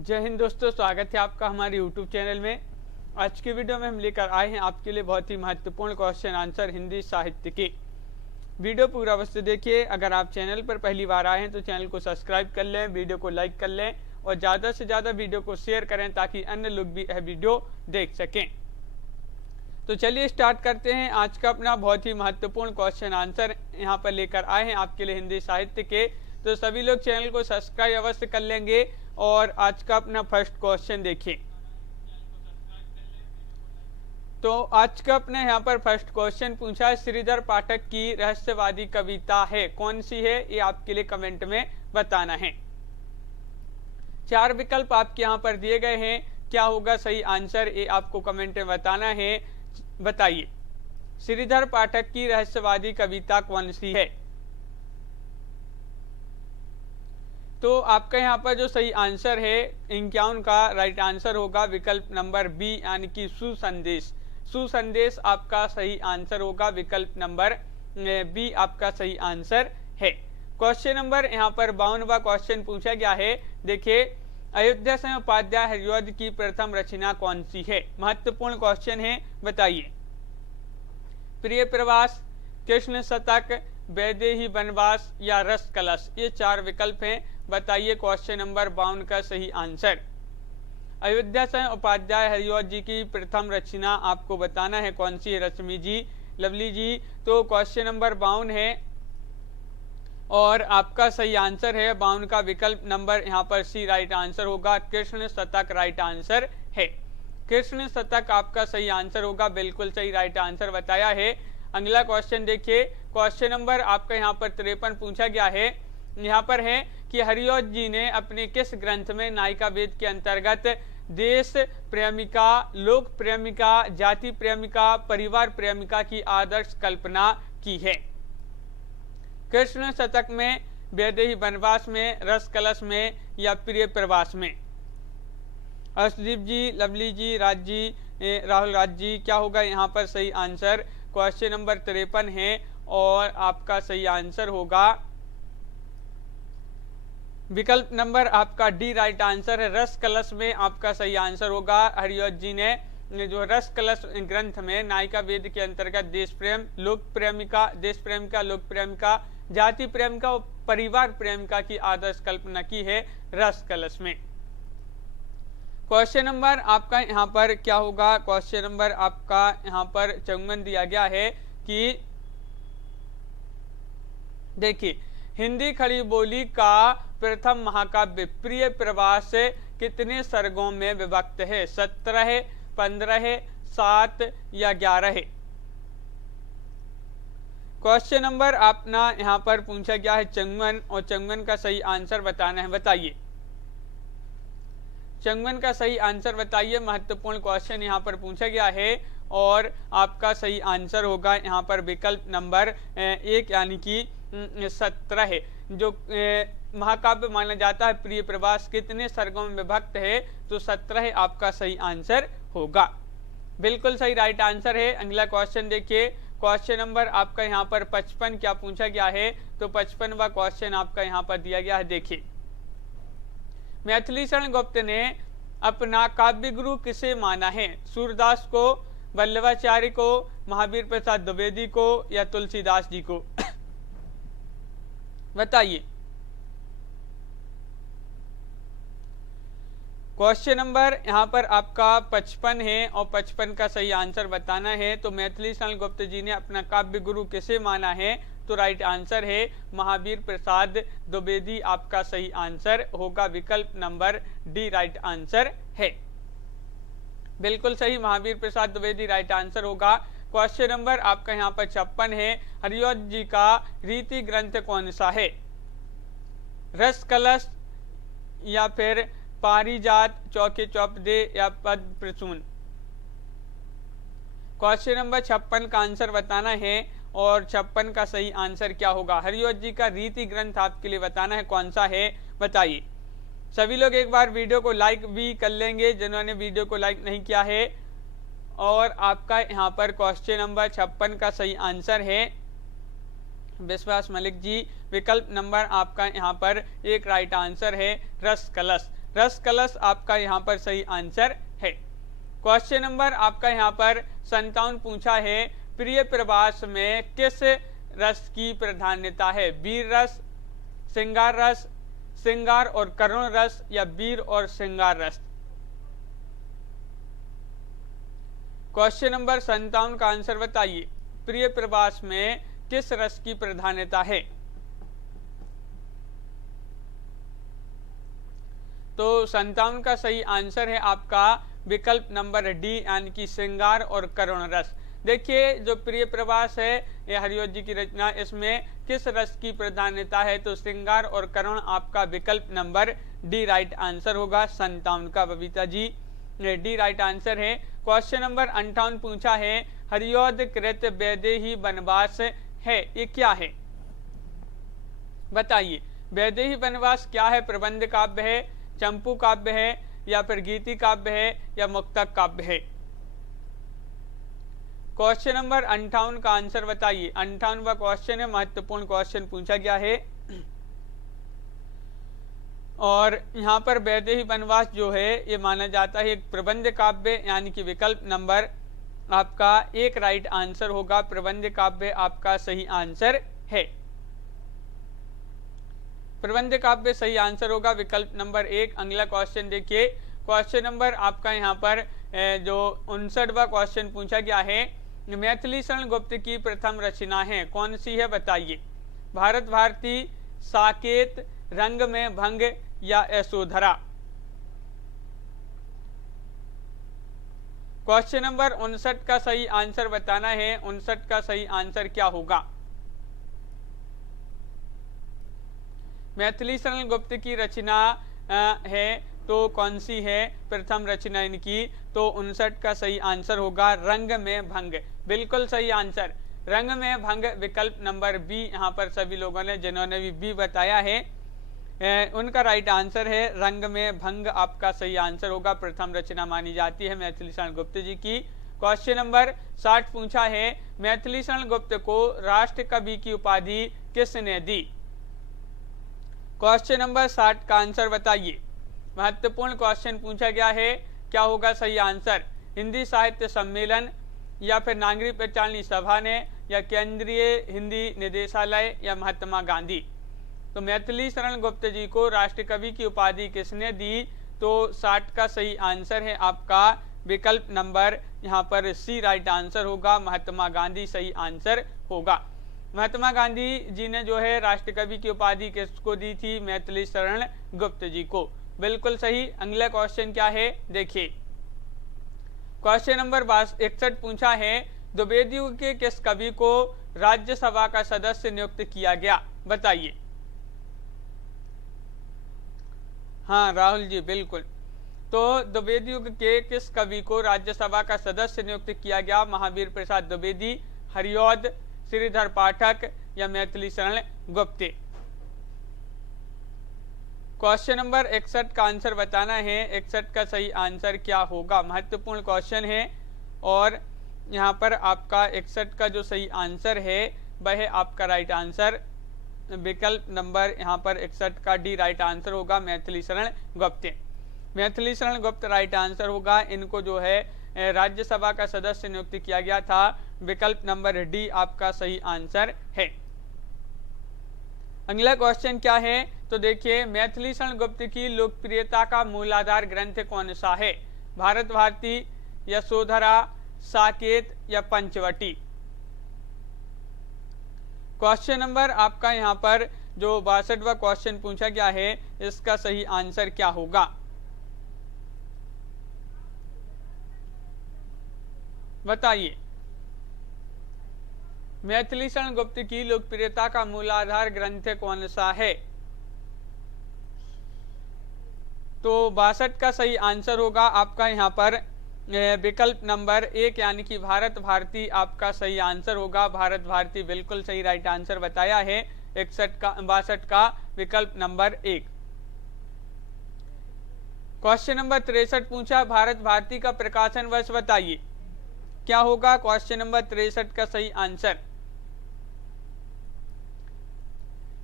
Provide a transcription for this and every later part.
जय हिंद दोस्तों, स्वागत है आपका हमारे YouTube चैनल में। आज की वीडियो में हम लेकर आए हैं आपके लिए बहुत ही महत्वपूर्ण क्वेश्चन आंसर हिंदी साहित्य के। वीडियो पूरा अवश्य देखिए। अगर आप चैनल पर पहली बार आए हैं तो चैनल को सब्सक्राइब कर लें, वीडियो को लाइक कर लें और ज़्यादा से ज़्यादा वीडियो को शेयर करें ताकि अन्य लोग भी यह वीडियो देख सकें। तो चलिए स्टार्ट करते हैं। आज का अपना बहुत ही महत्वपूर्ण क्वेश्चन आंसर यहाँ पर लेकर आए हैं आपके लिए हिंदी साहित्य के। तो सभी लोग चैनल को सब्सक्राइब अवश्य कर लेंगे और आज का अपना फर्स्ट क्वेश्चन देखिए। तो आज का अपने यहाँ पर फर्स्ट क्वेश्चन पूछा है, श्रीधर पाठक की रहस्यवादी कविता है, कौन सी है? ये आपके लिए कमेंट में बताना है। 4 विकल्प आपके यहाँ पर दिए गए हैं, क्या होगा सही आंसर ये आपको कमेंट में बताना है। बताइए, श्रीधर पाठक की रहस्यवादी कविता कौन सी है? तो आपका यहाँ पर जो सही आंसर है 51 का राइट आंसर होगा विकल्प नंबर बी, यानी कि सुसंदेश। सुसंदेश आपका सही आंसर होगा, विकल्प नंबर बी आपका सही आंसर है। क्वेश्चन नंबर यहाँ पर 52वां क्वेश्चन पूछा गया है। देखिए, अयोध्या सिंह उपाध्याय हरिऔध की प्रथम रचना कौन सी है? महत्वपूर्ण क्वेश्चन है, बताइए। प्रिय प्रवास, कृष्ण शतक, वैदेही वनवास या रस कलश, ये 4 विकल्प हैं। बताइए क्वेश्चन नंबर 52 का सही आंसर। अयोध्या सिंह उपाध्याय हरिऔध जी की प्रथम रचना आपको बताना है कौन सी है, रश्मि जी, लवली जी। तो क्वेश्चन नंबर 52 है और आपका सही आंसर है 52 का विकल्प नंबर यहाँ पर सी राइट आंसर होगा, कृष्ण शतक राइट आंसर है। कृष्ण शतक आपका सही आंसर होगा, बिल्कुल सही राइट आंसर बताया है। अगला क्वेश्चन देखिए, क्वेश्चन नंबर आपका यहाँ पर 53 पूछा गया है। यहाँ पर है कि हरिऔध जी ने अपने किस ग्रंथ में नायिका वेद के अंतर्गत देश प्रेमिका, लोक प्रेमिका, जाति प्रेमिका, परिवार प्रेमिका की आदर्श कल्पना की है? कृष्ण शतक में, वैदेही वनवास में, रस कलश में या प्रिय प्रवास में? अर्शदीप जी, लवली जी, राज जी, राहुल राज जी, क्या होगा यहाँ पर सही आंसर? क्वेश्चन नंबर 53 है और आपका सही आंसर होगा विकल्प नंबर आपका डी राइट आंसर है, रस कलश में आपका सही आंसर होगा। हरिऔध जी ने जो रस कलश ग्रंथ में नायिका वेद के अंतर्गत देश प्रेम, लोक प्रेमिका, देश प्रेमिका, लोक प्रेमिका, जाति प्रेमिका और परिवार प्रेमिका की आदर्श कल्पना की है रस कलश में। क्वेश्चन नंबर आपका यहाँ पर क्या होगा? क्वेश्चन नंबर आपका यहाँ पर 54 दिया गया है कि देखिए, हिंदी खड़ी बोली का प्रथम महाकाव्य प्रिय प्रवास कितने सर्गों में विभक्त है? 17, 15, 7 या 11? क्वेश्चन नंबर अपना यहाँ पर पूछा गया है 54 और 54 का सही आंसर बताना है। बताइए 54 का सही आंसर बताइए। महत्वपूर्ण क्वेश्चन यहाँ पर पूछा गया है और आपका सही आंसर होगा यहाँ पर विकल्प नंबर 1, यानी कि 17 है। जो महाकाव्य माना जाता है प्रिय प्रवास कितने सर्गों में विभक्त है? तो 17 आपका सही आंसर होगा, बिल्कुल सही राइट आंसर है। अगला क्वेश्चन देखिए, क्वेश्चन नंबर आपका यहाँ पर 55 क्या पूछा गया है? तो 55वां क्वेश्चन आपका यहाँ पर दिया गया है। देखिए, मैथिली शरण गुप्त ने अपना काव्य गुरु किसे माना है? सूरदास को, वल्लभाचार्य को, महावीर प्रसाद द्विवेदी को या तुलसीदास जी को? बताइए। क्वेश्चन नंबर यहाँ पर आपका 55 है और 55 का सही आंसर बताना है। तो मैथिली शरण गुप्त जी ने अपना काव्य गुरु किसे माना है? तो राइट आंसर है महावीर प्रसाद द्विवेदी आपका सही आंसर होगा, विकल्प नंबर डी राइट आंसर है, बिल्कुल सही, महावीर प्रसाद द्विवेदी राइट आंसर होगा। क्वेश्चन नंबर आपका यहाँ पर 56 है, हरिऔध जी का रीति ग्रंथ कौन सा है? रस कलश या फिर पारिजात, चौके चौपदे या पद प्रसून? क्वेश्चन नंबर 56 का आंसर बताना है और 56 का सही आंसर क्या होगा? हरिऔध जी का रीति ग्रंथ आपके लिए बताना है कौन सा है, बताइए। सभी लोग एक बार वीडियो को लाइक भी कर लेंगे जिन्होंने वीडियो को लाइक नहीं किया है। और आपका यहाँ पर क्वेश्चन नंबर 56 का सही आंसर है विश्वास मलिक जी, विकल्प नंबर आपका यहाँ पर 1 राइट आंसर है, रस कलश। रस कलश आपका यहाँ पर सही आंसर है। क्वेश्चन नंबर आपका यहाँ पर 57 पूछा है, प्रिय प्रवास में किस रस की प्राधान्यता है? वीर रस, श्रृंगार रस, श्रृंगार और करुण रस या वीर और श्रृंगार रस? क्वेश्चन नंबर 57 का आंसर बताइए, प्रिय प्रवास में किस रस की प्राधान्यता है? तो 57 का सही आंसर है आपका विकल्प नंबर डी, यानी कि श्रृंगार और करुण रस। देखिए जो प्रिय प्रवास है ये हरिओ जी की रचना, इसमें किस रस की प्राधान्यता है? तो श्रृंगार और करुण आपका विकल्प नंबर डी राइट आंसर होगा। 57 का Babita G D right answer है। क्वेश्चन नंबर 58 पूछा है, हरिओद कृत वैदेही वनवास है, ये क्या है? बताइए, वैदेही वनवास क्या है? प्रबंध काव्य है, चंपू काव्य है, या फिर गीति काव्य है, या मुक्तक काव्य है? क्वेश्चन नंबर 58 का आंसर बताइए। 58वां क्वेश्चन है, महत्वपूर्ण क्वेश्चन पूछा गया है। और यहाँ पर वैदेही वनवास जो है ये माना जाता है एक प्रबंध काव्य, यानी कि विकल्प नंबर आपका 1 राइट आंसर होगा। प्रबंध काव्य आपका सही आंसर है। प्रबंध काव्य सही आंसर होगा, विकल्प नंबर 1। अगला क्वेश्चन देखिए, क्वेश्चन नंबर आपका यहाँ पर जो 59वां क्वेश्चन पूछा गया है, मैथिली शरण गुप्त की प्रथम रचना है, कौन सी है? बताइए। भारत भारती, साकेत, रंग में भंग या यशोधरा? क्वेश्चन नंबर 59 का सही आंसर बताना है। 59 का सही आंसर क्या होगा? मैथिली शरण गुप्त की रचना है तो कौन सी है प्रथम रचना इनकी? तो 59 का सही आंसर होगा रंग में भंग। बिल्कुल सही आंसर, रंग में भंग विकल्प नंबर बी। यहाँ पर सभी लोगों ने जिन्होंने भी बी बताया है उनका राइट आंसर है रंग में भंग आपका सही आंसर होगा। प्रथम रचना मानी जाती है मैथिली शरण गुप्त जी की। क्वेश्चन नंबर 60 पूछा है, मैथिली शरण गुप्त को राष्ट्र कवि की उपाधि किसने दी? क्वेश्चन नंबर 60 का आंसर बताइए। महत्वपूर्ण क्वेश्चन पूछा गया है, क्या होगा सही आंसर? हिंदी साहित्य सम्मेलन, या फिर नागरिक पहचानी सभा ने, या केंद्रीय हिंदी निदेशालय, या महात्मा गांधी? तो मैथिली शरण गुप्त जी को राष्ट्र कवि की उपाधि किसने दी? तो 60 का सही आंसर है आपका विकल्प नंबर यहाँ पर सी राइट आंसर होगा। महात्मा गांधी सही आंसर होगा। महात्मा गांधी जी ने जो है राष्ट्र कवि की उपाधि किसको दी थी? मैथिली शरण गुप्त जी को। बिल्कुल सही। अगला क्वेश्चन क्या है देखिए, क्वेश्चन नंबर 61 पूछा है, द्विवेदी युग के किस कवि को राज्यसभा का सदस्य नियुक्त किया गया? बताइए। हाँ राहुल जी बिल्कुल। तो द्विवेदी युग के किस कवि को राज्यसभा का सदस्य नियुक्त किया गया? महावीर प्रसाद द्विवेदी, हरिऔध, श्रीधर पाठक, या मैथिली शरण गुप्त? क्वेश्चन नंबर 61 का आंसर बताना है। 61 का सही आंसर क्या होगा? महत्वपूर्ण क्वेश्चन है और यहाँ पर आपका 61 का जो सही आंसर है वह है आपका राइट आंसर विकल्प नंबर यहाँ पर 61 का डी राइट आंसर होगा, मैथिली शरण गुप्त। मैथिली शरण गुप्त राइट आंसर होगा। इनको जो है राज्यसभा का सदस्य नियुक्त किया गया था। विकल्प नंबर डी आपका सही आंसर है। अगला क्वेश्चन क्या है तो देखिए, मैथिली शरण गुप्त की लोकप्रियता का मूलाधार ग्रंथ कौन सा है? भारत भारती, यशोधरा, साकेत, या पंचवटी? क्वेश्चन नंबर आपका यहाँ पर जो 62वां क्वेश्चन पूछा गया है इसका सही आंसर क्या होगा? बताइए। मैथिली शरण गुप्त की लोकप्रियता का मूलाधार ग्रंथ कौन सा है? तो 62 का सही आंसर होगा आपका यहाँ पर विकल्प नंबर 1 यानी कि भारत भारती आपका सही आंसर होगा। भारत भारती बिल्कुल सही राइट आंसर बताया है। 62 का विकल्प नंबर 1। क्वेश्चन नंबर 63 पूछा, भारत भारती का प्रकाशन वर्ष बताइए। क्या होगा क्वेश्चन नंबर 63 का सही आंसर?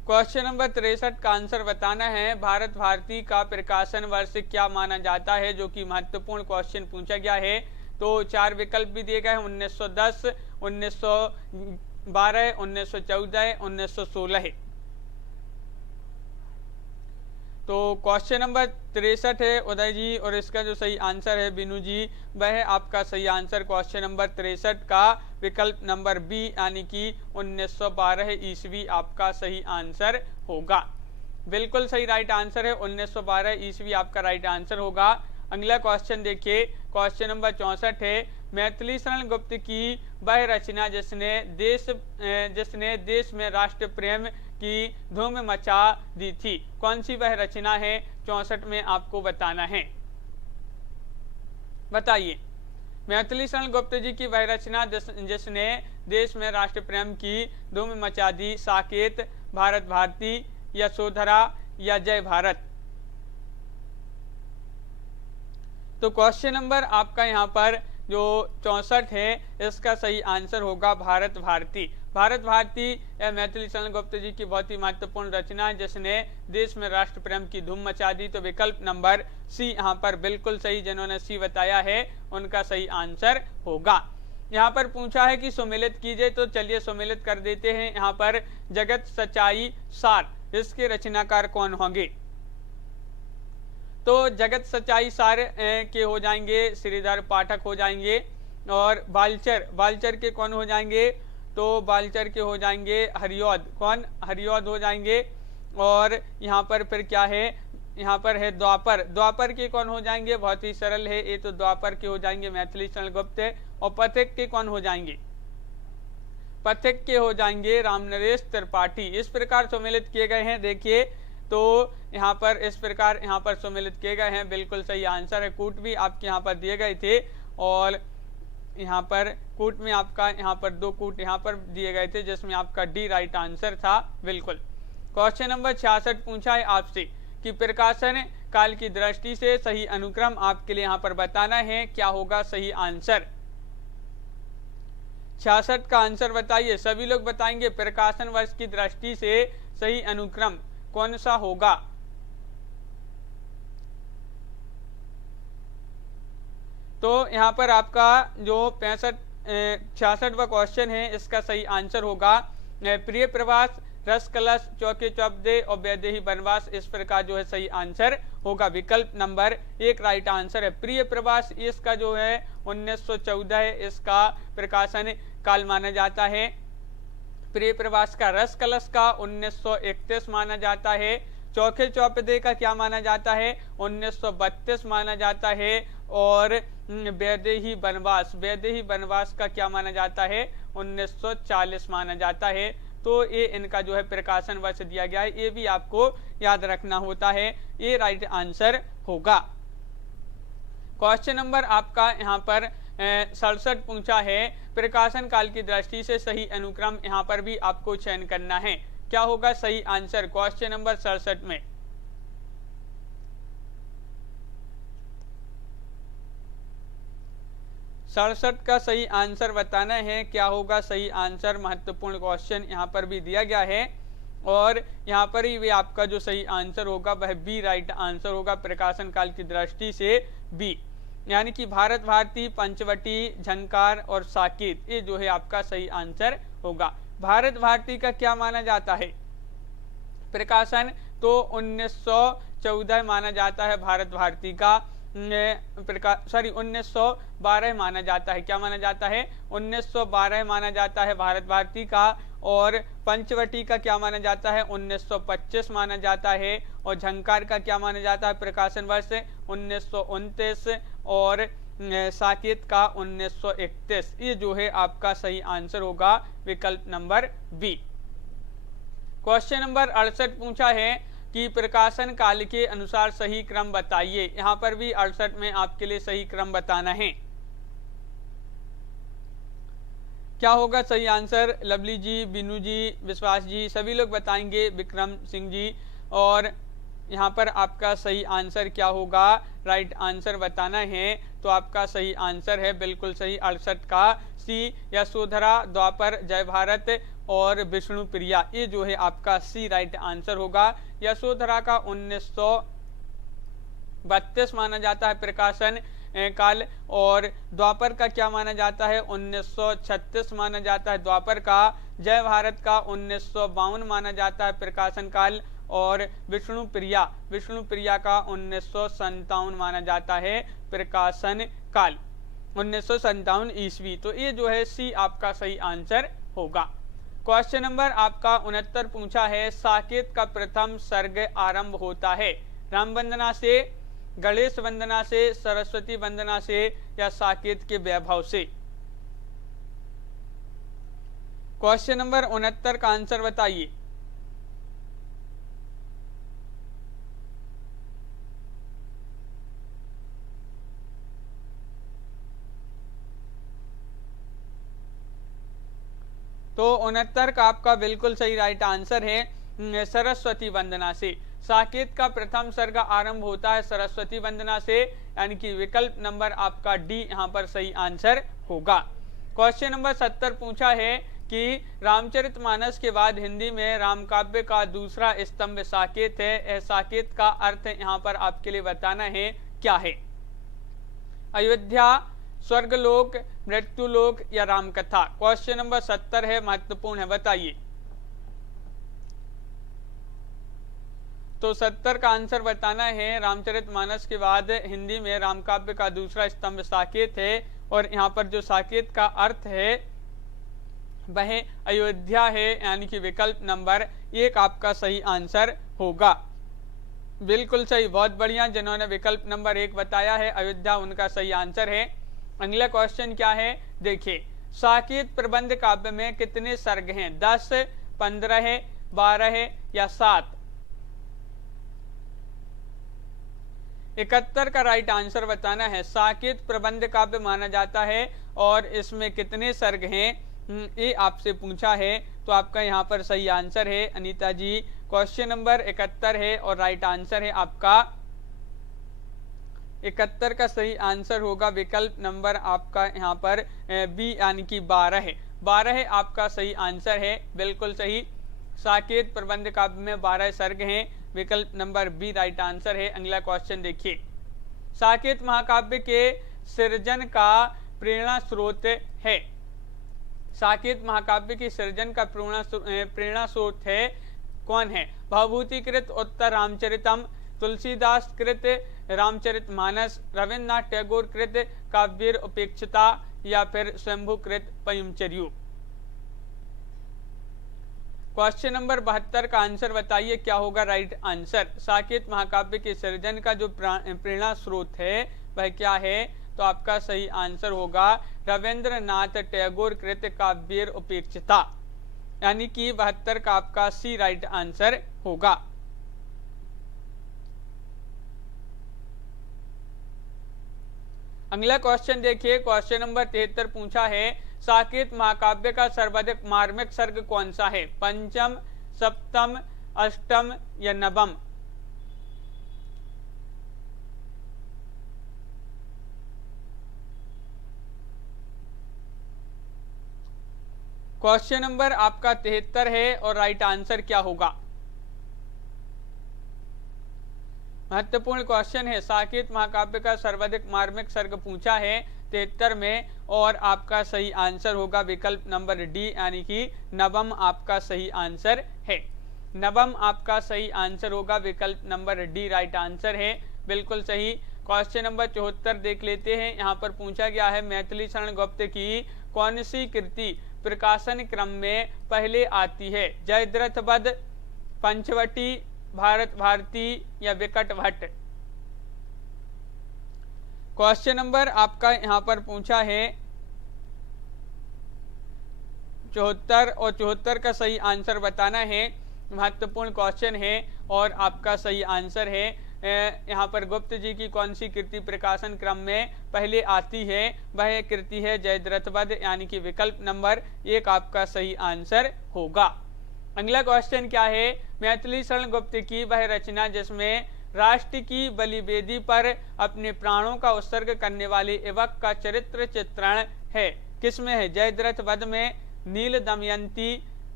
क्वेश्चन नंबर 63 का आंसर बताना है। भारत भारती का प्रकाशन वर्ष क्या माना जाता है, जो कि महत्वपूर्ण क्वेश्चन पूछा गया है। तो 4 विकल्प भी दिए गए हैं, 1910, 1912, 1914, 1916। तो क्वेश्चन नंबर 63 है उदय जी, और इसका जो सही आंसर है बिनू जी, वह है आपका सही आंसर क्वेश्चन नंबर 63 का विकल्प नंबर बी, यानी कि 1912 ईस्वी आपका सही आंसर होगा। बिल्कुल सही राइट आंसर है, 1912 ईस्वी आपका राइट आंसर होगा। अगला क्वेश्चन देखिए, क्वेश्चन नंबर 64 है। मैथिली शरण गुप्त की वह रचना जिसने देश में राष्ट्र प्रेम की धूम मचा दी थी, कौन सी वह रचना है? 64 में आपको बताना है, बताइए। मैथिली शरण गुप्त जी की वह रचना जिसने देश में राष्ट्र प्रेम की धूम मचा दी, साकेत, भारत भारती, यशोधरा या जय भारत। तो क्वेश्चन नंबर आपका यहाँ पर जो 64 है, इसका सही आंसर होगा भारत भारती। भारत भारती या मैथिली शरण गुप्त जी की बहुत ही महत्वपूर्ण रचना है, जिसने देश में राष्ट्र प्रेम की धूम मचा दी। तो विकल्प नंबर सी यहाँ पर बिल्कुल सही, जिन्होंने सी बताया है उनका सही आंसर होगा। यहाँ पर पूछा है कि सुमेलित कीजिए, तो चलिए सुमेलित कर देते हैं। यहाँ पर जगत सच्चाई सार, इसके रचनाकार कौन होंगे? तो जगत सच्चाई सार के हो जाएंगे श्रीधर पाठक हो जाएंगे, और बालचर के कौन हो जाएंगे? तो बालचर के हो जाएंगे हरिऔध, कौन? हरिऔध हो जाएंगे। और यहाँ पर फिर क्या है? यहाँ पर है द्वापर के कौन हो जाएंगे? बहुत ही सरल है, ये तो द्वापर के हो जाएंगे मैथिली शरण गुप्त। और पथिक के कौन हो जाएंगे? पथिक के हो जाएंगे रामनरेश त्रिपाठी। इस प्रकार सम्मिलित किए गए हैं। देखिए, तो यहाँ पर इस प्रकार यहाँ पर सम्मिलित किए गए हैं, बिल्कुल सही आंसर है। कूट भी आपके यहाँ पर दिए गए थे, और यहाँ पर कूट में आपका यहाँ पर 2 कूट यहाँ पर दिए गए थे, जिसमें आपका डी राइट आंसर था। बिल्कुल। क्वेश्चन नंबर 66 पूछा है आपसे कि प्रकाशन काल की दृष्टि से सही अनुक्रम आपके लिए यहाँ पर बताना है, क्या होगा सही आंसर? 66 का आंसर बताइए, सभी लोग बताएंगे। प्रकाशन वर्ष की दृष्टि से सही अनुक्रम कौन सा होगा? तो यहाँ पर आपका जो 66वां क्वेश्चन है, इसका सही आंसर होगा प्रिय प्रवास, रस कलश, चौके चौपदे और वैदेही वनवास। इस प्रकार जो है सही आंसर होगा। विकल्प नंबर 1 राइट आंसर है। प्रिय प्रवास इसका जो है 1914 है, इसका प्रकाशन काल माना जाता है। प्रिय प्रवास का, रस कलश का 1931 माना जाता है। चौके चौपदे का क्या माना जाता है? 1932 माना जाता है। और वैदेही वनवास का क्या माना जाता है? 1940 माना जाता है। तो ये इनका जो है प्रकाशन वर्ष दिया गया है, ये भी आपको याद रखना होता है। ये राइट आंसर होगा। क्वेश्चन नंबर आपका यहाँ पर 67 पूछा है। प्रकाशन काल की दृष्टि से सही अनुक्रम यहाँ पर भी आपको चयन करना है, क्या होगा सही आंसर क्वेश्चन नंबर 67 में? सड़सठ का सही आंसर बताना है, क्या होगा सही आंसर? महत्वपूर्ण क्वेश्चन यहाँ पर भी दिया गया है, और यहाँ पर ही भी आपका जो सही आंसर होगा वह बी राइट आंसर होगा। प्रकाशन काल की दृष्टि से बी, यानी कि भारत भारती, पंचवटी, झंकार और साकेत, ये जो है आपका सही आंसर होगा। भारत भारती का क्या माना जाता है प्रकाशन? तो 1914 माना जाता है भारत भारती का। 1912 माना जाता है। क्या माना जाता है? 1912 माना जाता है भारत भारती का। और पंचवटी का क्या माना जाता है? 1925 माना जाता है। और झंकार का क्या माना जाता है प्रकाशन वर्ष? 1929। और साकेत का 1931। ये जो है आपका सही आंसर होगा विकल्प नंबर बी। क्वेश्चन नंबर 68 पूछा है कि प्रकाशन काल के अनुसार सही क्रम बताइए। यहाँ पर भी 68 में आपके लिए सही क्रम बताना है, क्या होगा सही आंसर? लवली जी, बिनू जी, विश्वास जी, सभी लोग बताएंगे, विक्रम सिंह जी। और यहाँ पर आपका सही आंसर क्या होगा? राइट आंसर बताना है। तो आपका सही आंसर है बिल्कुल सही 68 का सी, यशोधरा, द्वापर, जय भारत और विष्णुप्रिया, ये जो है आपका सी राइट आंसर होगा। यशोधरा का 1932 माना जाता है प्रकाशन काल, और द्वापर का क्या माना जाता है, 1936 माना जाता है द्वापर का। जय भारत का 1952 माना जाता है प्रकाशन काल, और विष्णुप्रिया का 1957 माना जाता है प्रकाशन काल, 1957 ईस्वी। तो ये जो है सी आपका सही आंसर होगा। क्वेश्चन नंबर आपका 69 पूछा है, साकेत का प्रथम सर्ग आरंभ होता है राम वंदना से, गणेश वंदना से, सरस्वती वंदना से, या साकेत के वैभव से। क्वेश्चन नंबर 69 का आंसर बताइए। तो 69 का आपका बिल्कुल सही राइट आंसर है सरस्वती वंदना से। साकेत का प्रथम सर्ग आरंभ होता है सरस्वती वंदना से, यानी कि विकल्प नंबर आपका डी यहाँ पर सही आंसर होगा। क्वेश्चन नंबर 70 पूछा है कि रामचरितमानस के बाद हिंदी में रामकाव्य का दूसरा स्तंभ साकेत है। साकेत का अर्थ यहाँ पर आपके लिए बताना है क्या है। अयोध्या, स्वर्गलोक, मृत्युलोक, या रामकथा। क्वेश्चन नंबर 70 है, महत्वपूर्ण है, बताइए। तो 70 का आंसर बताना है, रामचरितमानस के बाद हिंदी में रामकाव्य का दूसरा स्तंभ साकेत है, और यहाँ पर जो साकेत का अर्थ है वह अयोध्या है, यानी कि विकल्प नंबर 1 आपका सही आंसर होगा। बिल्कुल सही, बहुत बढ़िया। जिन्होंने विकल्प नंबर 1 बताया है अयोध्या, उनका सही आंसर है। अगला क्वेश्चन क्या है, देखिए। साकेत प्रबंध काव्य में कितने सर्ग हैं, 10, 15, 12 या 7? 71 का राइट आंसर बताना है। साकेत प्रबंध काव्य माना जाता है, और इसमें कितने सर्ग हैं ये आपसे पूछा है। तो आपका यहाँ पर सही आंसर है अनीता जी, क्वेश्चन नंबर 71 है, और राइट आंसर है आपका 71 का सही आंसर होगा विकल्प नंबर आपका यहाँ पर बी, यानी कि 12 है। 12 आपका सही आंसर है, बिल्कुल सही। साकेत प्रबंध काव्य में 12 सर्ग हैं, विकल्प नंबर बी राइट आंसर है। अगला क्वेश्चन देखिए। साकेत महाकाव्य के सृजन का प्रेरणा स्रोत है। साकेत महाकाव्य की सृजन का प्रेरणा स्रोत है कौन है? भवभूतिकृत उत्तर रामचरितम, तुलसीदास कृत रामचरितमानस, रविन्द्रनाथ टैगोर कृत काव्य उपेक्षिता, या फिर स्वयंभूकृत पयमचर्यु। क्वेश्चन नंबर 72 का आंसर बताइए, क्या होगा राइट आंसर। साकेत महाकाव्य के सृजन का जो प्रेरणा स्रोत है वह क्या है? तो आपका सही आंसर होगा रविन्द्रनाथ टैगोर कृत काव्य उपेक्षिता, यानी कि 72 का आपका सी राइट आंसर होगा। अगला क्वेश्चन देखिए, क्वेश्चन नंबर 73 पूछा है, साकेत महाकाव्य का सर्वाधिक मार्मिक सर्ग कौन सा है? पंचम, सप्तम, अष्टम या नवम? क्वेश्चन नंबर आपका 73 है, और राइट आंसर क्या होगा? महत्वपूर्ण क्वेश्चन है। साकेत महाकाव्य का सर्वाधिक मार्मिक सर्ग पूछा है 73 में, और आपका सही आंसर होगा विकल्प नंबर डी, यानी कि नवम आपका सही आंसर है। नवम आपका सही आंसर होगा, विकल्प नंबर डी राइट आंसर है, बिल्कुल सही। क्वेश्चन नंबर 74 देख लेते हैं। यहाँ पर पूछा गया है, मैथिली शरण गुप्त की कौन सी कृति प्रकाशन क्रम में पहले आती है? जयद्रथ वध, पंचवटी, भारत भारती या विकट भट्ट? क्वेश्चन नंबर आपका यहाँ पर पूछा है 74, और 74 का सही आंसर बताना है। महत्वपूर्ण क्वेश्चन है, और आपका सही आंसर है यहाँ पर गुप्त जी की कौन सी कृति प्रकाशन क्रम में पहले आती है? वह कृति है जयद्रथ वध, यानी कि विकल्प नंबर 1 आपका सही आंसर होगा। अगला क्वेश्चन क्या है? मैथिली शरण गुप्त की वह रचना जिसमें राष्ट्र की बलिवेदी पर अपने प्राणों का उत्सर्ग करने वाले युवक का चरित्र चित्रण है, किसमें है? जयद्रथ वध में, नील दमयंती,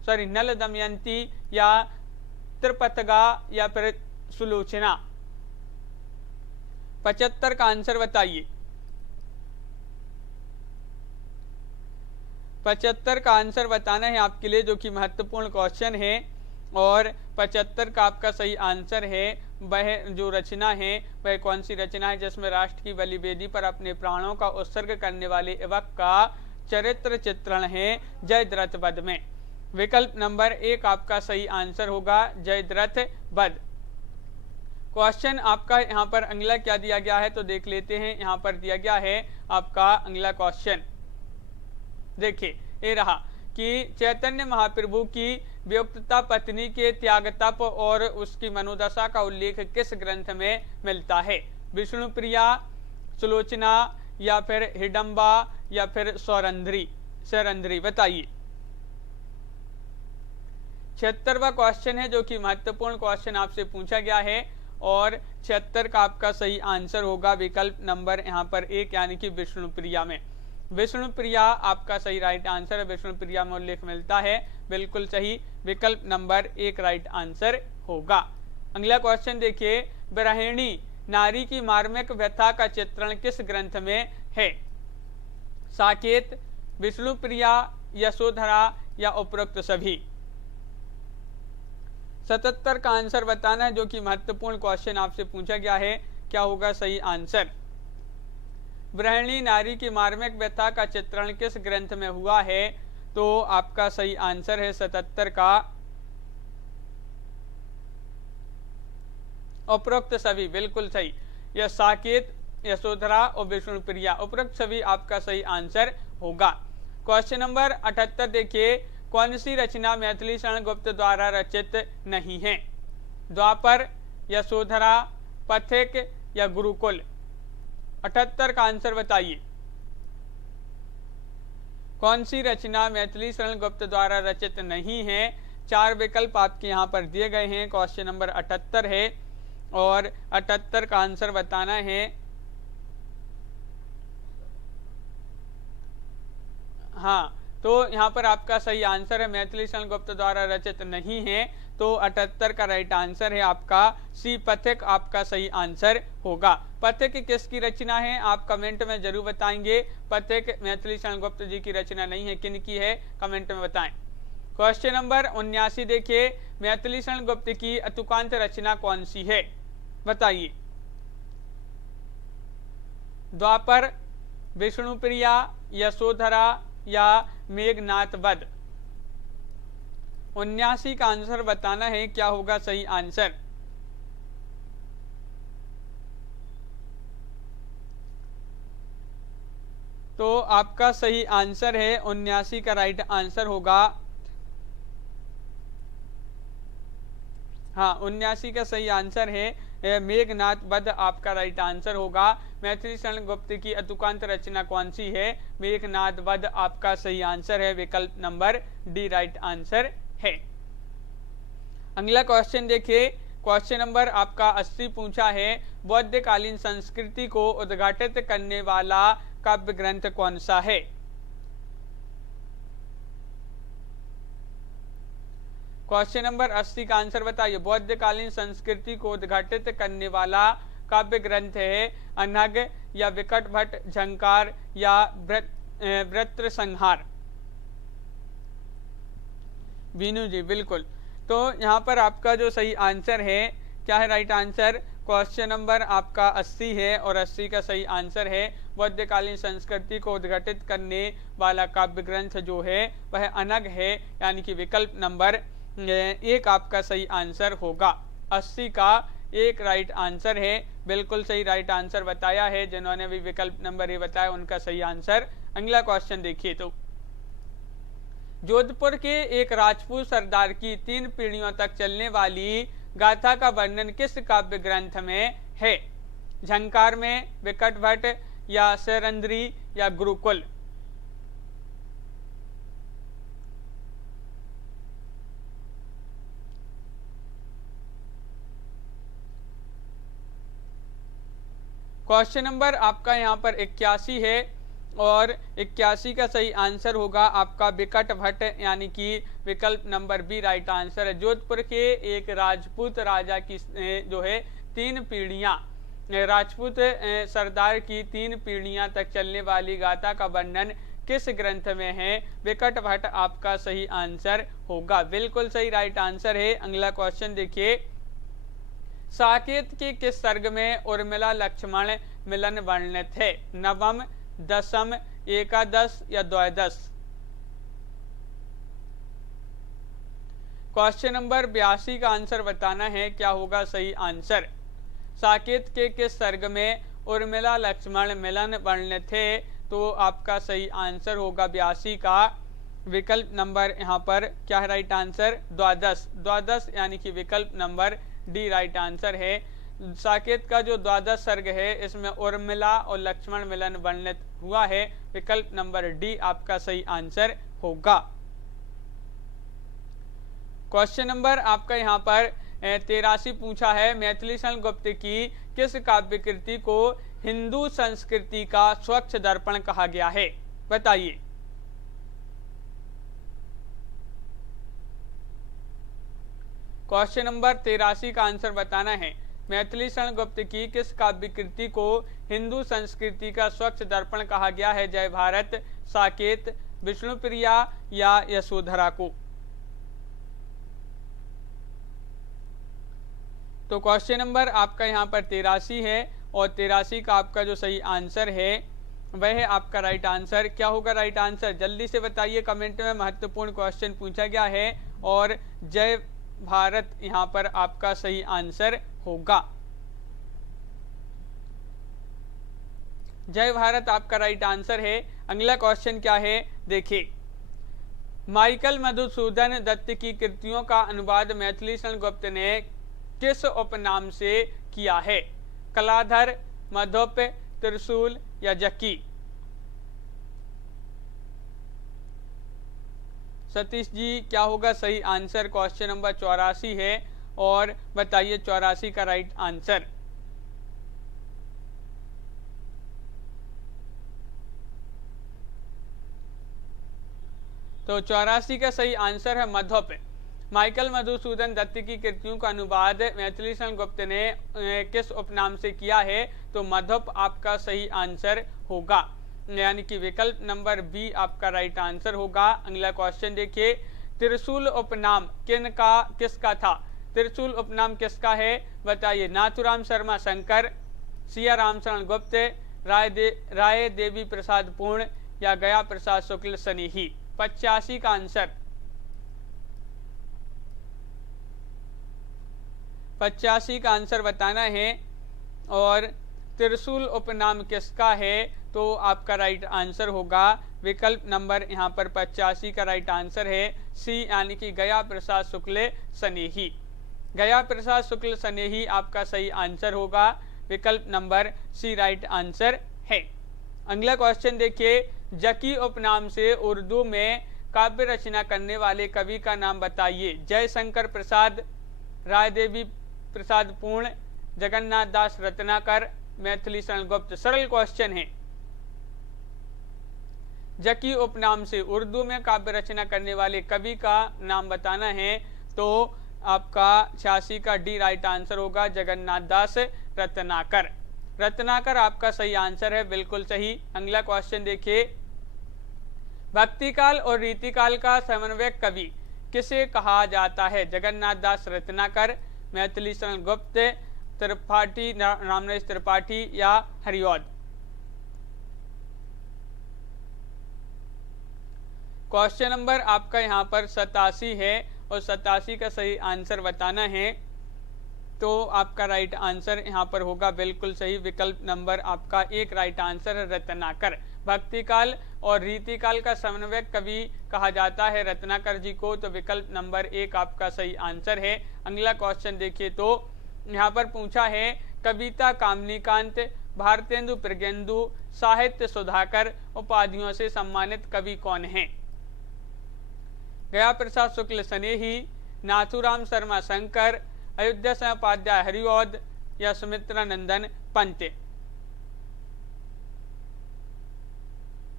सॉरी नल दमयंती या त्रिपतगा या फिर सुलोचना? 75 का आंसर बताइए। 75 का आंसर बताना है आपके लिए, जो कि महत्वपूर्ण क्वेश्चन है। और 75 का आपका सही आंसर है, वह जो रचना है वह कौन सी रचना है जिसमें राष्ट्र की बलिवेदी पर अपने प्राणों का उत्सर्ग करने वाले युवक का चरित्र चित्रण है? जयद्रथ वध में। विकल्प नंबर 1 आपका सही आंसर होगा, जयद्रथ वध। क्वेश्चन आपका यहाँ पर अगला क्या दिया गया है तो देख लेते हैं। यहाँ पर दिया गया है आपका अगला क्वेश्चन, देखिए ये रहा कि चैतन्य महाप्रभु की वियुक्तता पत्नी के त्याग तप और उसकी मनोदशा का उल्लेख किस ग्रंथ में मिलता है? विष्णुप्रिया, सुलोचना या फिर हिडम्बा या फिर सौरंध्री? बताइए। 76वां क्वेश्चन है, जो कि महत्वपूर्ण क्वेश्चन आपसे पूछा गया है। और 76 का आपका सही आंसर होगा विकल्प नंबर यहाँ पर 1 यानी कि विष्णुप्रिया में। विष्णुप्रिया आपका सही राइट आंसर है। विष्णुप्रिया में उल्लेख मिलता है, बिल्कुल सही। विकल्प नंबर 1 राइट आंसर होगा। अगला क्वेश्चन देखिए, विरहिणी नारी की मार्मिक व्यथा का चित्रण किस ग्रंथ में है? साकेत, विष्णुप्रिया, यशोधरा या उपरोक्त सभी? 77 का आंसर बताना है, जो कि महत्वपूर्ण क्वेश्चन आपसे पूछा गया है। क्या होगा सही आंसर? विरहिणी नारी की मार्मिक व्यथा का चित्रण किस ग्रंथ में हुआ है? तो आपका सही आंसर है 77 का उपरोक्त सभी, बिल्कुल सही। यह साकेत, यशोधरा और विष्णुप्रिया, उपरोक्त सभी आपका सही आंसर होगा। क्वेश्चन नंबर 78 देखिए, कौन सी रचना मैथिली शरण गुप्त द्वारा रचित नहीं है? द्वापर, यशोधरा, पथिक या गुरुकुल? 78 का आंसर बताइए। कौन सी रचना मैथिली शरण गुप्त द्वारा रचित नहीं है? 4 विकल्प आपके यहाँ पर दिए गए हैं। क्वेश्चन नंबर 78 है और 78 का आंसर बताना है। हाँ, तो यहाँ पर आपका सही आंसर है मैथिली शरण गुप्त द्वारा रचित नहीं है, तो 78 का राइट आंसर है आपका सी, पथिक आपका सही आंसर होगा। पथिक किसकी रचना है आप कमेंट में जरूर बताएंगे। पथिक मैथिली शरण गुप्त जी की रचना नहीं है, किन की है कमेंट में बताएं। क्वेश्चन नंबर 79 देखिए, मैथिली शरण गुप्त की अतुकांत रचना कौन सी है? बताइए। द्वापर, विष्णुप्रिया, यशोधरा या मेघनाथ वध? 79 का आंसर बताना है, क्या होगा सही आंसर? तो आपका सही आंसर है 79 का राइट आंसर होगा। हाँ, 79 का सही आंसर है मेघनाथ वध आपका राइट आंसर होगा। मैथिली शरण गुप्त की अतुकांत रचना कौन सी है? मेघनाथ वध आपका सही आंसर है। विकल्प नंबर डी राइट आंसर है। अगला क्वेश्चन देखिए, क्वेश्चन नंबर आपका 80 पूछा है, बौद्धकालीन संस्कृति को उद्घाटित करने वाला काव्य ग्रंथ कौन सा है? क्वेश्चन नंबर 80 का आंसर बताइए। बौद्धकालीन संस्कृति को उद्घाटित करने वाला काव्य ग्रंथ है अनग या विकट भट्ट झंकार या वृत्र संहार? वीनू जी बिल्कुल। तो यहाँ पर आपका जो सही आंसर है, क्या है राइट आंसर? क्वेश्चन नंबर आपका 80 है और 80 का सही आंसर है बौद्धकालीन संस्कृति को उद्घाटित करने वाला काव्य ग्रंथ जो है वह अनग है, यानी कि विकल्प नंबर 1 आपका सही आंसर होगा। 80 का 1 राइट आंसर है, बिल्कुल सही राइट आंसर बताया है। जिन्होंने भी विकल्प नंबर 1 बताया उनका सही आंसर। अगला क्वेश्चन देखिए, तो जोधपुर के एक राजपूत सरदार की 3 पीढ़ियों तक चलने वाली गाथा का वर्णन किस काव्य ग्रंथ में है? झंकार में, विकट भट्ट या सैरंद्री या गुरुकुल? क्वेश्चन नंबर आपका यहाँ पर 81 है और 81 का सही आंसर होगा आपका विकट भट्ट, यानी कि विकल्प नंबर बी राइट आंसर है। जोधपुर के एक राजपूत राजा की जो है 3 पीढ़ियां, राजपूत सरदार की 3 पीढ़ियां तक चलने वाली गाथा का वर्णन किस ग्रंथ में है? विकट भट्ट आपका सही आंसर होगा, बिल्कुल सही राइट आंसर है। अगला क्वेश्चन देखिए, साकेत के किस सर्ग में उर्मिला लक्ष्मण मिलन वर्णित है? नवम, दशम, एकादश या द्वादश? क्वेश्चन नंबर 82 का आंसर बताना है, क्या होगा सही आंसर? साकेत के किस सर्ग में उर्मिला लक्ष्मण मिलन वर्णित है? तो आपका सही आंसर होगा 82 का विकल्प नंबर यहाँ पर क्या है राइट आंसर? द्वादश। द्वादश यानी कि विकल्प नंबर डी राइट आंसर है। साकेत का जो द्वादश सर्ग है इसमें उर्मिला और लक्ष्मण मिलन वर्णित हुआ है, विकल्प नंबर डी आपका सही आंसर होगा। क्वेश्चन नंबर आपका यहाँ पर 83 पूछा है, मैथिली शरण गुप्त की किस काव्य कृति को हिंदू संस्कृति का स्वच्छ दर्पण कहा गया है? बताइए। क्वेश्चन नंबर 83 का आंसर बताना है, मैथिली शरण गुप्त की किस काव्य कृति को हिंदू संस्कृति का स्वच्छ दर्पण कहा गया है? जय भारत, साकेत, विष्णुप्रिया या यशोधरा को? तो क्वेश्चन नंबर आपका यहाँ पर 83 है और 83 का आपका जो सही आंसर है वह है आपका राइट आंसर। क्या होगा राइट आंसर? जल्दी से बताइए कमेंट में, महत्वपूर्ण क्वेश्चन पूछा गया है और जय भारत यहाँ पर आपका सही आंसर होगा। जय भारत आपका राइट आंसर है। अगला क्वेश्चन क्या है देखिए, माइकल मधुसूदन दत्त की कृतियों का अनुवाद मैथिली शरण गुप्त ने किस उपनाम से किया है? कलाधर, मधुप, त्रिशूल या जक्की? सतीश जी क्या होगा सही आंसर? क्वेश्चन नंबर 84 है और बताइए 84 का राइट आंसर। तो 84 का सही आंसर है मधुप। माइकल मधुसूदन दत्त की कृतियों का अनुवाद मैथिली शरण गुप्त ने किस उपनाम से किया है? तो मधुप आपका सही आंसर होगा, यानी कि विकल्प नंबर बी आपका राइट आंसर होगा। अगला क्वेश्चन देखिए, त्रिशूल उपनाम किसका था? त्रिशूल उपनाम किसका है? बताइए। नाथुराम शर्मा शंकर, सिया रामशरण गुप्त, राय देवी प्रसाद पूर्ण या गया प्रसाद शुक्ल सनेही? 85 का आंसर। 85 का आंसर बताना है और त्रिशूल उपनाम किसका है? तो आपका राइट आंसर होगा विकल्प नंबर यहाँ पर 85 का राइट आंसर है सी, यानी कि गया प्रसाद शुक्ल सनेही। गया प्रसाद शुक्ल सनेही आपका सही आंसर होगा, विकल्प नंबर सी राइट आंसर है। अगला क्वेश्चन देखिए, जकी उपनाम से उर्दू में काव्य रचना करने वाले कवि का नाम बताइए। जयशंकर प्रसाद, राय देवी प्रसाद पूर्ण, जगन्नाथ दास रत्नाकर, मैथिली शरण गुप्त? सरल क्वेश्चन है। जकी उपनाम से उर्दू में काव्य रचना करने वाले कवि का नाम बताना है, तो आपका 86 का डी राइट आंसर होगा, जगन्नाथ दास रत्नाकर। रत्नाकर आपका सही आंसर है, बिल्कुल सही। अगला क्वेश्चन देखिए, भक्तिकाल और रीतिकाल का समन्वयक कवि किसे कहा जाता है? जगन्नाथ दास रत्नाकर, मैथिली शरण गुप्त, त्रिपाठी रामनरेश त्रिपाठी या हरिऔध? क्वेश्चन नंबर आपका यहाँ पर 87 है और 87 का सही आंसर बताना है, तो आपका राइट आंसर यहाँ पर होगा बिल्कुल सही, विकल्प नंबर आपका 1 राइट आंसर है रत्नाकर। भक्तिकाल और रीतिकाल का समन्वयक कवि कहा जाता है रत्नाकर जी को, तो विकल्प नंबर 1 आपका सही आंसर है। अगला क्वेश्चन देखिए, तो यहाँ पर पूछा है, कविता कामनीकांत, भारतेंदु प्रज्ञेंदु, साहित्य सुधाकर उपाधियों से सम्मानित कवि कौन हैं? गया प्रसाद शुक्ल सनेही, नाथुराम शर्मा शंकर, अयोध्या सिंह उपाध्याय हरिऔध या सुमित्रा नंदन पंत?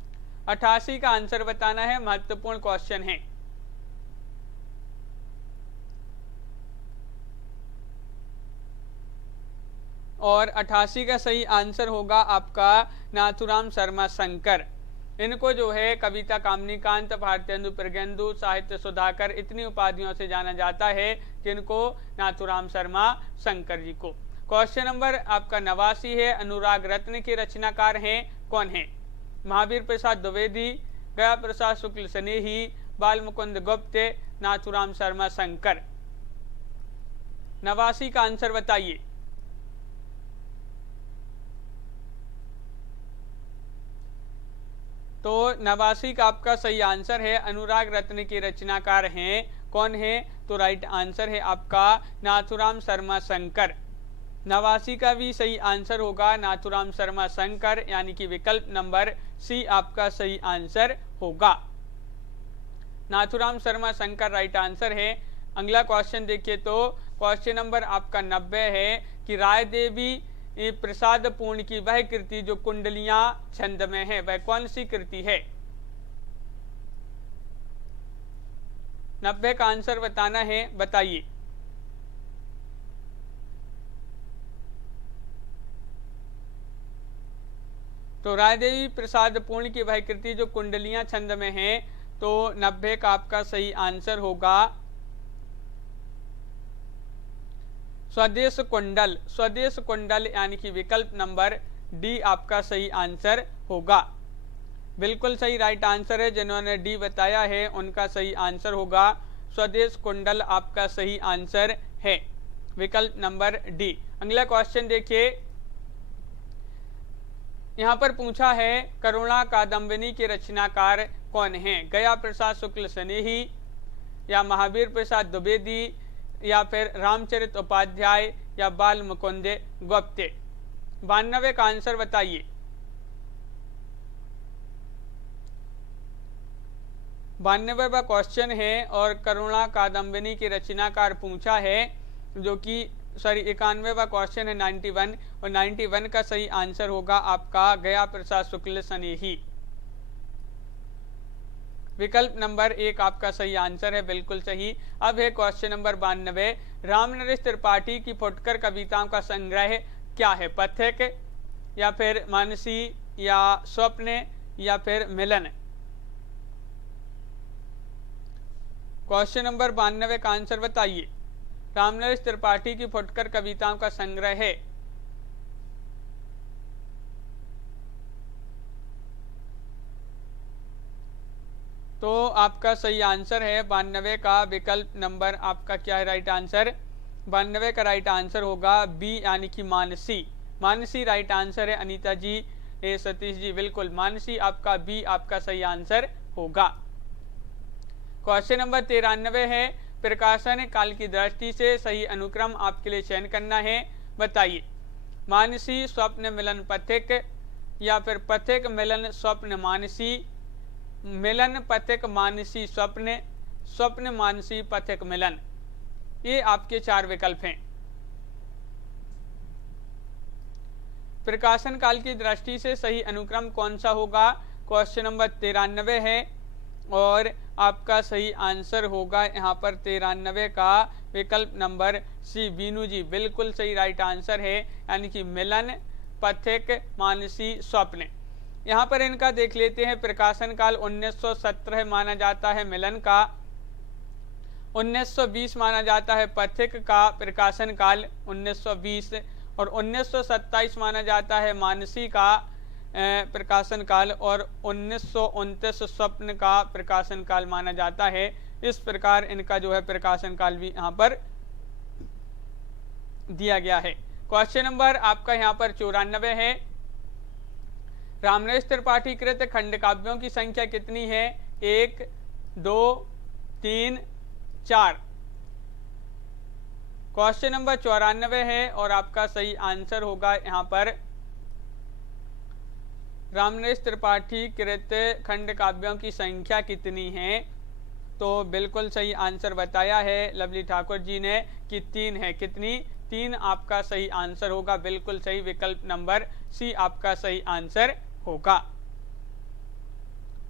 88 का आंसर बताना है, महत्वपूर्ण क्वेश्चन है। और 88 का सही आंसर होगा आपका नाथुराम शर्मा शंकर। इनको जो है कविता कामनीकांत, भारतेंदु प्रज्ञेंदु, साहित्य सुधाकर इतनी उपाधियों से जाना जाता है, किनको? नाथुराम शर्मा शंकर जी को। क्वेश्चन नंबर आपका 89 है, अनुराग रत्न के रचनाकार हैं, कौन है? महावीर प्रसाद द्विवेदी, गया प्रसाद शुक्ल स्नेही, बाल मुकुंद गुप्त, नाथुराम शर्मा शंकर। 89 का आंसर बताइए। तो 89 का आपका सही आंसर है, अनुराग रत्न के रचनाकार हैं, कौन है? तो राइट आंसर है आपका नाथुराम शर्मा शंकर। 89 का भी सही आंसर होगा नाथुराम शर्मा शंकर, यानी कि विकल्प नंबर सी आपका सही आंसर होगा। नाथुराम शर्मा शंकर राइट आंसर है। अगला क्वेश्चन देखिए, तो क्वेश्चन नंबर आपका 90 है कि राय देवी प्रसाद पूर्ण की वह कृति जो कुंडलियां छंद में है, वह कौन सी कृति है? 90 का आंसर बताना है, बताइए। तो रायदेवी प्रसाद पूर्ण की वह कृति जो कुंडलियां छंद में है, तो 90 का आपका सही आंसर होगा स्वदेश कुंडल। स्वदेश कुंडल यानी कि विकल्प नंबर डी आपका सही आंसर होगा। बिल्कुल सही राइट आंसर है, जिन्होंने डी बताया है उनका सही आंसर होगा स्वदेश कुंडल, आपका सही आंसर है विकल्प नंबर डी। अगला क्वेश्चन देखिए, यहाँ पर पूछा है करुणा कादम्बिनी के रचनाकार कौन हैं? गया प्रसाद शुक्ल स्नेही, या महावीर प्रसाद द्विवेदी, या फिर रामचरित उपाध्याय, या बाल मुकुंद गुप्त। 92 का आंसर बताइए। 92वां क्वेश्चन है और करुणा कादम्बिनी के रचनाकार पूछा है, जो कि 91वां क्वेश्चन है 91, और 91 का सही आंसर होगा आपका गया प्रसाद शुक्ल स्नेही। विकल्प नंबर 1 आपका सही आंसर है, बिल्कुल सही। अब है क्वेश्चन नंबर 92, रामनरेश त्रिपाठी की फुटकर कविताओं का संग्रह क्या है? पथिक, या फिर मानसी, या स्वप्न, या फिर मिलन। क्वेश्चन नंबर 92 का आंसर बताइए। रामनरेश त्रिपाठी की फुटकर कविताओं का संग्रह है। तो आपका सही आंसर है 92 का विकल्प नंबर आपका क्या है राइट आंसर? 92 का राइट आंसर होगा बी, यानी कि मानसी। मानसी राइट आंसर है अनीता जी, सतीश जी, बिल्कुल मानसी आपका बी आपका सही आंसर होगा। क्वेश्चन नंबर 93 है, प्रकाशन काल की दृष्टि से सही अनुक्रम आपके लिए चयन करना है, बताइए। मानसी स्वप्न मिलन पथिक, या फिर पथिक मिलन स्वप्न मानसी, मिलन पथिक मानसी स्वप्न, स्वप्न मानसी पथिक मिलन। ये आपके 4 विकल्प हैं। प्रकाशन काल की दृष्टि से सही अनुक्रम कौन सा होगा? क्वेश्चन नंबर 93 है और आपका सही आंसर होगा यहाँ पर 93 का विकल्प नंबर सी, बीनू जी, बिल्कुल सही राइट आंसर है, यानी कि मिलन पथिक मानसी स्वप्न। यहाँ पर इनका देख लेते हैं। प्रकाशन काल 1917 माना जाता है मिलन का, 1920 माना जाता है पथिक का प्रकाशन काल 1920, और 1927 माना जाता है मानसी का प्रकाशन काल, और 1929 स्वप्न का प्रकाशन काल माना जाता है। इस प्रकार इनका जो है प्रकाशन काल भी यहाँ पर दिया गया है। क्वेश्चन नंबर आपका यहाँ पर 94 है, रामनरेश त्रिपाठी कृत खंड काव्यों की संख्या कितनी है? 1, 2, 3, 4। क्वेश्चन नंबर 94 है और आपका सही आंसर होगा यहाँ पर रामनरेश त्रिपाठी कृत खंड काव्यों की संख्या कितनी है? तो बिल्कुल सही आंसर बताया है लवली ठाकुर जी ने कि 3 है। कितनी? 3 आपका सही आंसर होगा, बिल्कुल सही, विकल्प नंबर सी आपका सही आंसर होगा।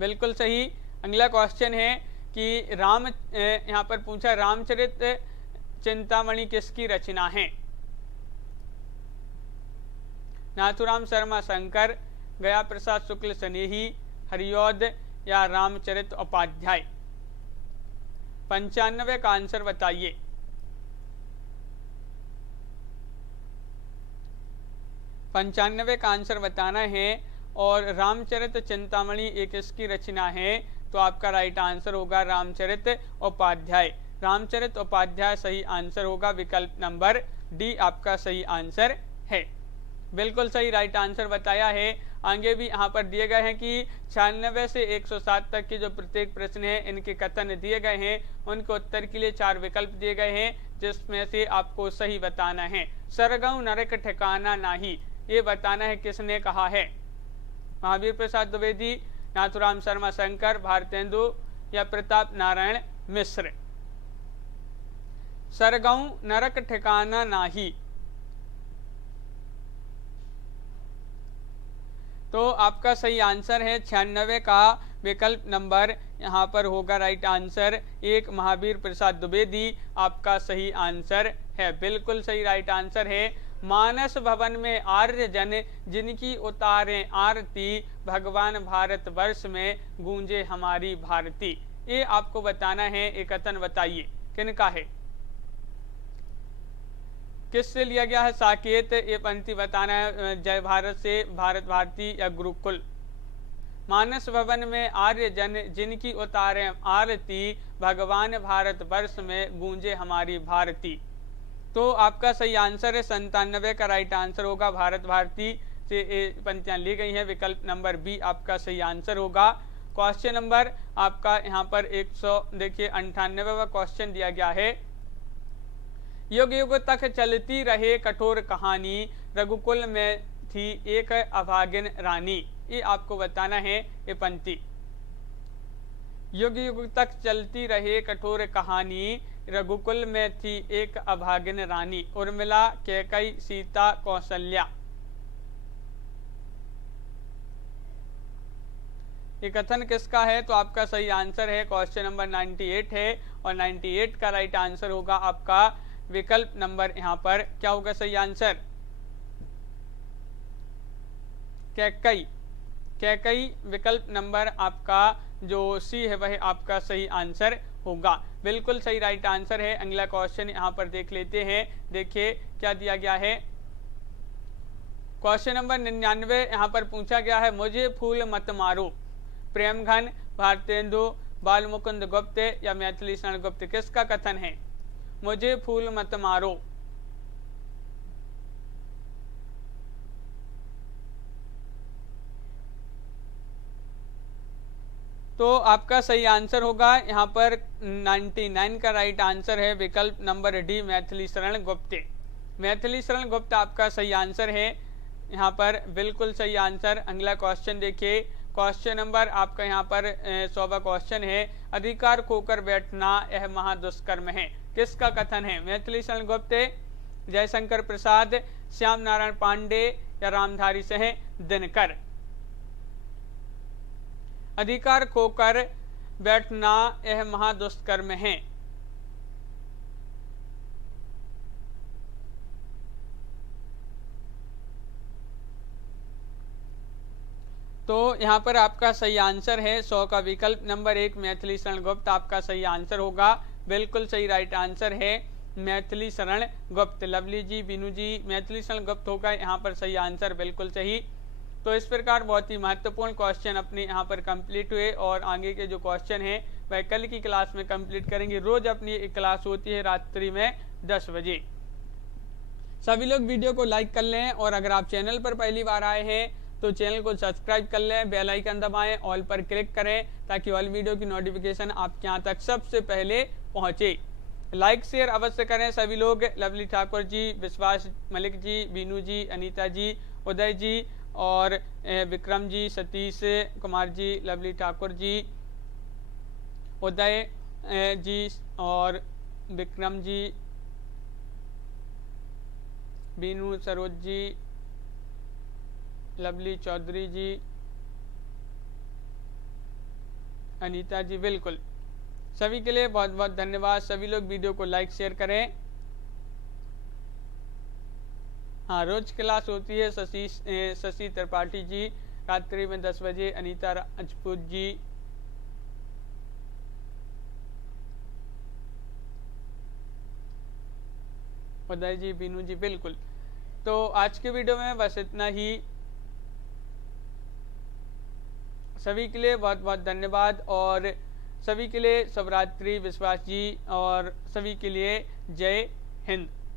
बिल्कुल सही। अगला क्वेश्चन है कि यहाँ पर पूछा रामचरित चिंतामणि किसकी रचना है? नाथुराम शर्मा शंकर, गया प्रसाद शुक्ल स्नेही, हरिऔध या रामचरित उपाध्याय? 95 का आंसर बताइए। पंचानवे का आंसर बताना है। और रामचरित चिंतामणि एक इसकी रचना है, तो आपका राइट आंसर होगा रामचरित उपाध्याय। रामचरित उपाध्याय सही आंसर होगा, विकल्प नंबर डी आपका सही आंसर है। बिल्कुल सही राइट आंसर बताया है। आगे भी यहाँ पर दिए गए हैं कि 96 से 107 तक के जो प्रत्येक प्रश्न है इनके कथन दिए गए हैं, उनके उत्तर के लिए 4 विकल्प दिए गए हैं, जिसमें से आपको सही बताना है। सरगऊ नरक ठिकाना नाही, ये बताना है किसने कहा है? महावीर प्रसाद द्विवेदी, नाथुराम शर्मा शंकर, भारतेंदु या प्रताप नारायण मिश्र? सरगऊ नरक ठिकाना नाही, तो आपका सही आंसर है 96 का विकल्प नंबर यहाँ पर होगा राइट आंसर 1, महावीर प्रसाद द्विवेदी आपका सही आंसर है। बिल्कुल सही राइट आंसर है। मानस भवन में आर्य जन जिनकी उतारे आरती, भगवान भारत वर्ष में गूंजे हमारी भारती, ये आपको बताना है। एक कथन बताइए किनका है, किससे लिया गया है साकेत? ये पंक्ति बताना है। जय भारत से, भारत भारती या गुरुकुल? मानस भवन में आर्य जन जिनकी उतारे आरती, भगवान भारत वर्ष में गूंजे हमारी भारती, तो आपका सही आंसर है 97 का राइट आंसर होगा। भारत भारती से पंक्तियां ली गई हैं, विकल्प नंबर बी आपका सही आंसर होगा। क्वेश्चन नंबर आपका यहाँ पर 98वां क्वेश्चन दिया गया है। युग युग तक चलती रहे कठोर कहानी, रघुकुल में थी एक अभागिन रानी, ये आपको बताना है। ये पंक्ति, युग युग तक चलती रहे कठोर कहानी, रघुकुल में थी एक अभागिन रानी, उर्मिला, कैकई, सीता, कौशल्या? ये कथन किसका है? तो आपका सही आंसर है क्वेश्चन नंबर 98 है, और 98 का राइट आंसर होगा आपका विकल्प नंबर यहाँ पर क्या होगा सही आंसर? कैकई। कैकई विकल्प नंबर आपका जो सी है वह आपका सही आंसर होगा। बिल्कुल सही राइट आंसर है। अगला क्वेश्चन यहाँ पर देख लेते हैं। देखिए क्या दिया गया है। क्वेश्चन नंबर 99 यहाँ पर पूछा गया है, मुझे फूल मत मारो, प्रेमघन, भारतेंदु, बालमुकुंद गुप्त या मैथिली शरण गुप्त? किसका कथन है? मुझे फूल मत मारो। तो आपका सही आंसर होगा यहाँ पर 99 का राइट आंसर है, विकल्प नंबर डी मैथिली शरण गुप्त। मैथिली शरण गुप्त आपका सही आंसर है यहाँ पर, बिल्कुल सही आंसर। अगला क्वेश्चन देखिए। क्वेश्चन नंबर आपका यहाँ पर 100वां क्वेश्चन है, अधिकार खोकर बैठना यह महादुष्कर्म है, किसका कथन है? मैथिली शरण गुप्त, जयशंकर प्रसाद, श्याम नारायण पांडे या रामधारी सिंह दिनकर? अधिकार खोकर बैठना यह महादुष्कर्म है, तो यहाँ पर आपका सही आंसर है 100 का विकल्प नंबर 1 मैथिली शरण गुप्त आपका सही आंसर होगा। बिल्कुल सही राइट आंसर है मैथिली शरण गुप्त। लवली जी, बीनू जी, मैथिली शरण गुप्त होगा यहाँ पर सही आंसर, बिल्कुल सही। तो इस प्रकार बहुत ही महत्वपूर्ण क्वेश्चन अपने यहाँ पर कंप्लीट हुए, और आगे के जो क्वेश्चन है वह कल की क्लास में कंप्लीट करेंगे। रोज अपनी एक क्लास होती है रात्रि में 10 बजे। सभी लोग वीडियो को लाइक कर लें, और अगर आप चैनल पर पहली बार आए हैं तो चैनल को सब्सक्राइब कर लें, बेल आइकन दबाएं, ऑल पर क्लिक करें, ताकि ऑल वीडियो की नोटिफिकेशन आपके यहाँ तक सबसे पहले पहुँचे। लाइक शेयर अवश्य करें सभी लोग। लवली ठाकुर जी, विश्वास मलिक जी, बीनू जी, अनीता जी, उदय जी और विक्रम जी, सतीश कुमार जी, लवली ठाकुर जी, उदय जी और विक्रम जी, बीनू सरोज जी, लवली चौधरी जी, अनीता जी बिल्कुल, सभी के लिए बहुत बहुत धन्यवाद। सभी लोग वीडियो को लाइक शेयर करें। हाँ, रोज क्लास होती है शशि त्रिपाठी जी, रात्रि में 10 बजे। अनीता राजपूत जी, उदय जी, बीनू जी बिल्कुल। तो आज के वीडियो में बस इतना ही। सभी के लिए बहुत बहुत धन्यवाद और सभी के लिए शुभरात्रि। विश्वास जी और सभी के लिए जय हिंद।